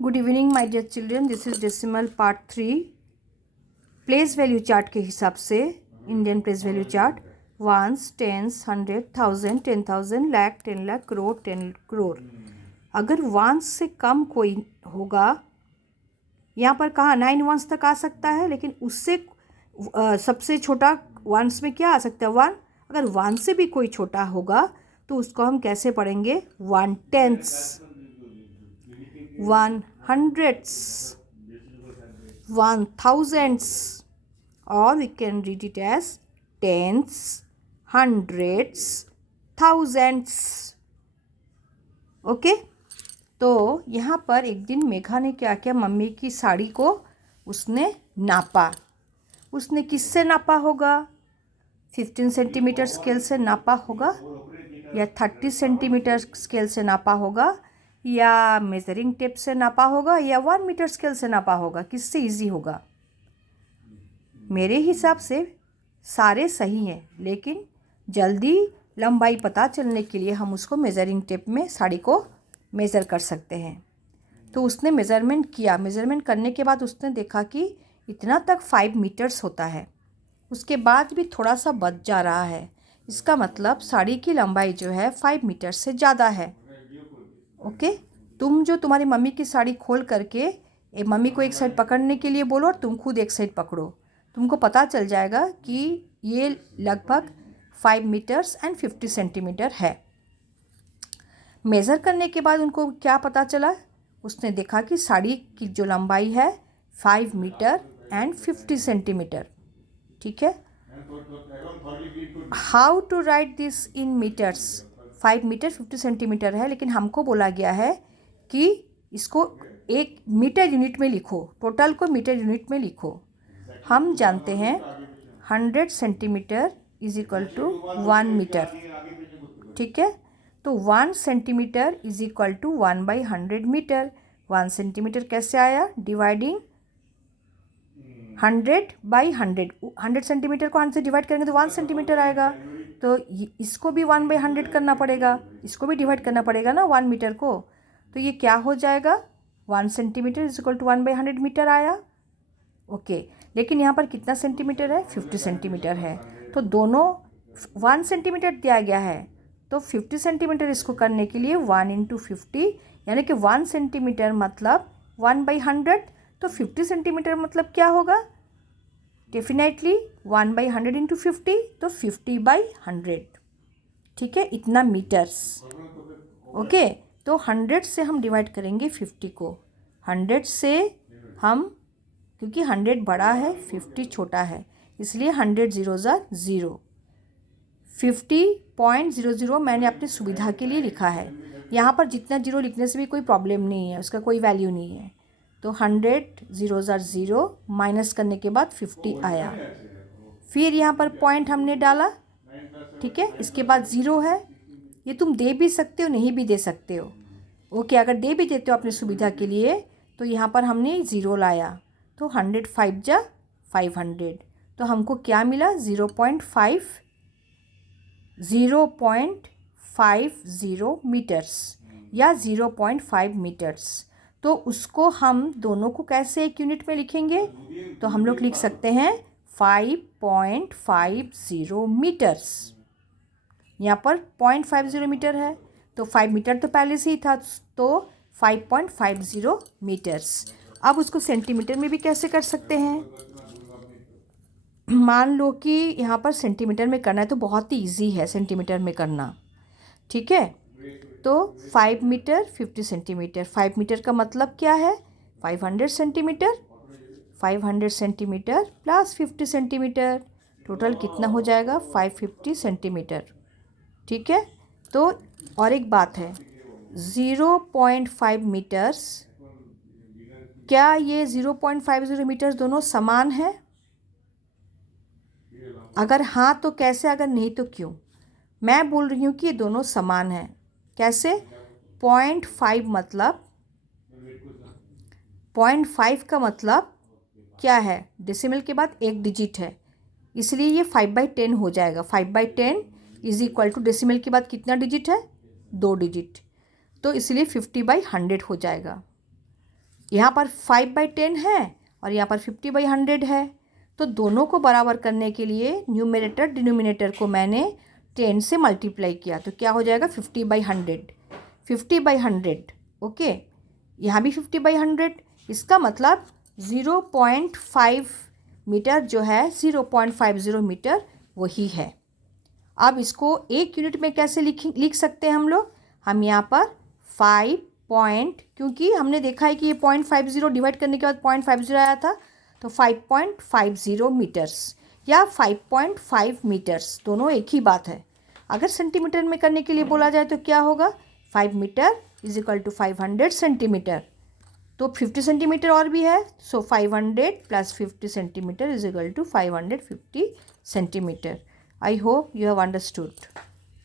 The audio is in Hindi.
Good evening my dear children, this is decimal part 3 place value chart के हिसाब से Indian place value chart once, tense, 100, 1000, 10,000, lakh, 10 lakh, crore, 10 crore. अगर वंस से कम कोई होगा, यहाँ पर कहाँ 9 वंस तक आ सकता है, लेकिन उससे सबसे छोटा वंस में क्या आ सकता है 1। अगर 1 से भी कोई छोटा होगा तो उसको हम कैसे पढ़ेंगे 1/10, 100s, 1000s, or we can read it as tens, hundreds, thousands। Okay, तो यहाँ पर एक दिन मेघा ने क्या किया, मम्मी की साड़ी को उसने नापा। उसने किससे नापा होगा? 15 सेंटीमीटर स्केल से नापा होगा, या 30 सेंटीमीटर स्केल से नापा होगा, या मेजरिंग टेप से नापा होगा, या 1 मीटर स्केल से नापा होगा। किससे इजी होगा? मेरे हिसाब से सारे सही हैं, लेकिन जल्दी लंबाई पता चलने के लिए हम उसको मेजरिंग टेप में साड़ी को मेज़र कर सकते हैं। तो उसने मेज़रमेंट किया। मेज़रमेंट करने के बाद उसने देखा कि इतना तक 5 मीटर्स होता है। उसके बाद भी थोड़ा सा बच जा रहा है। इसका मतलब साड़ी की लंबाई जो है 5 मीटर से ज़्यादा है। ओके, तुम जो तुम्हारी मम्मी की साड़ी खोल करके मम्मी को एक साइड पकड़ने के लिए बोलो और तुम खुद एक साइड पकड़ो, तुमको पता चल जाएगा कि ये लगभग 5 मीटर्स एंड 50 सेंटीमीटर है। मेज़र करने के बाद उनको क्या पता चला? उसने देखा कि साड़ी की जो लंबाई है 5 मीटर एंड 50 सेंटीमीटर। ठीक है, how to write this in metres? 5 metre 50 centimetre है, लेकिन हमको बोला गया है कि इसको एक मीटर यूनिट में लिखो, टोटल को मीटर यूनिट में लिखो। हम जानते हैं 100 centimetre is equal to 1 metre. ठीक है, तो 1 centimetre is equal to 1/100 metre. 1 centimetre कैसे आया? डिवाइडिंग 100/100। 100 सेंटीमीटर को 100 से डिवाइड करेंगे तो 1 सेंटीमीटर आएगा। तो इसको भी 1/100 करना पड़ेगा, इसको भी डिवाइड करना पड़ेगा ना 1 मीटर को। तो ये क्या हो जाएगा? 1 centimetre is equal to 1/100 metre आया। ओके, लेकिन यहाँ पर कितना सेंटीमीटर है? 50 सेंटीमीटर है। तो दोनों 1 सेंटीमीटर दिया गया है, तो 50 सेंटीमीटर इसको करने के लिए 1 × 50, यानी कि 1 सेंटीमीटर मतलब 1/100। तो 50 सेंटीमीटर मतलब क्या होगा? डेफिनेटली 1/100 × 50, तो 50/100। ठीक है, इतना मीटर्स। ओके, तो 100 से हम डिवाइड करेंगे 50 को। 100 से हम, क्योंकि 100 बड़ा है 50 छोटा है, इसलिए 100 zeros are 0। 50.00 मैंने अपनी सुविधा के लिए लिखा है। यहाँ पर जितना जीरो लिखने से भी कोई प्रॉब्लम नहीं है, उसका कोई वैल्यू नहीं है। तो 100 zeros are 0, माइनस करने के बाद 50 आया। फिर यहाँ पर पॉइंट हमने डाला। ठीक है, इसके बाद 0 है। ये तुम दे भी सकते हो, नहीं भी दे सकते हो। ओके, अगर दे भी देते हो अपनी सुविधा के लिए, तो यहाँ पर हमने 0 लाया। तो 100 5 जा 500, तो हमको क्या मिला? 0.50 मीटर्स या 0.5 मीटर्स। तो उसको हम दोनों को कैसे एक यूनिट में लिखेंगे? तो हम लोग लिख सकते हैं 5.50 मीटर्स। यहाँ पर 0.50 मीटर है, तो 5 मीटर तो पहले से ही था, तो 5.50 मीटर्स। अब उसको सेंटीमीटर में भी कैसे कर सकते हैं? मान लो कि यहाँ पर सेंटीमीटर में करना है, तो बहुत ही ईजी है सेंटीमीटर में करना। ठीक है, तो 5 मीटर 50 सेंटीमीटर। 5 मीटर का मतलब क्या है? 500 centimetre. 500 centimetre plus 50 centimetre, total कितना हो जाएगा? 550 सेंटीमीटर। ठीक है, तो और एक बात है, 0.5 मीटर्स, क्या ये 0.50 मीटर्स दोनों समान है? अगर हाँ तो कैसे, अगर नहीं तो क्यों? मैं बोल रही हूँ कि ये दोनों समान हैं। कैसे? 0.5 मतलब 0.5 का मतलब क्या है? डेसिमल के बाद एक डिजिट है, इसलिए ये 5/10 हो जाएगा। 5/10 इज इक्वल टू डेसिमल के बाद कितना डिजिट है? 2 डिजिट, तो इसलिए 50/100 हो जाएगा। यहाँ पर 5/10 है और यहाँ पर 50/100 है। तो दोनों को बराबर करने के लिए न्यूमरेटर डिनोमिनेटर को मैंने 10 से मल्टीप्लाई किया, तो क्या हो जाएगा 50/100, 50/100। ओके, यहाँ भी 50/100, इसका मतलब 0.5 मीटर जो है 0.50 मीटर वही है। अब इसको एक यूनिट में कैसे लिख सकते हैं हम लोग? हम यहाँ पर 5 पॉइंट, क्योंकि हमने देखा है कि ये 0.50 डिवाइड करने के बाद 0.50 आया था, तो 5.50 मीटर्स या 5.5 मीटर्स, दोनों एक ही बात है। अगर सेंटीमीटर में करने के लिए बोला जाए तो क्या होगा? 5 metre is equal to 500 centimetre. तो 50 सेंटीमीटर और भी है, so 500 + 50 centimetre is equal to 550 centimetre. I hope you have understood.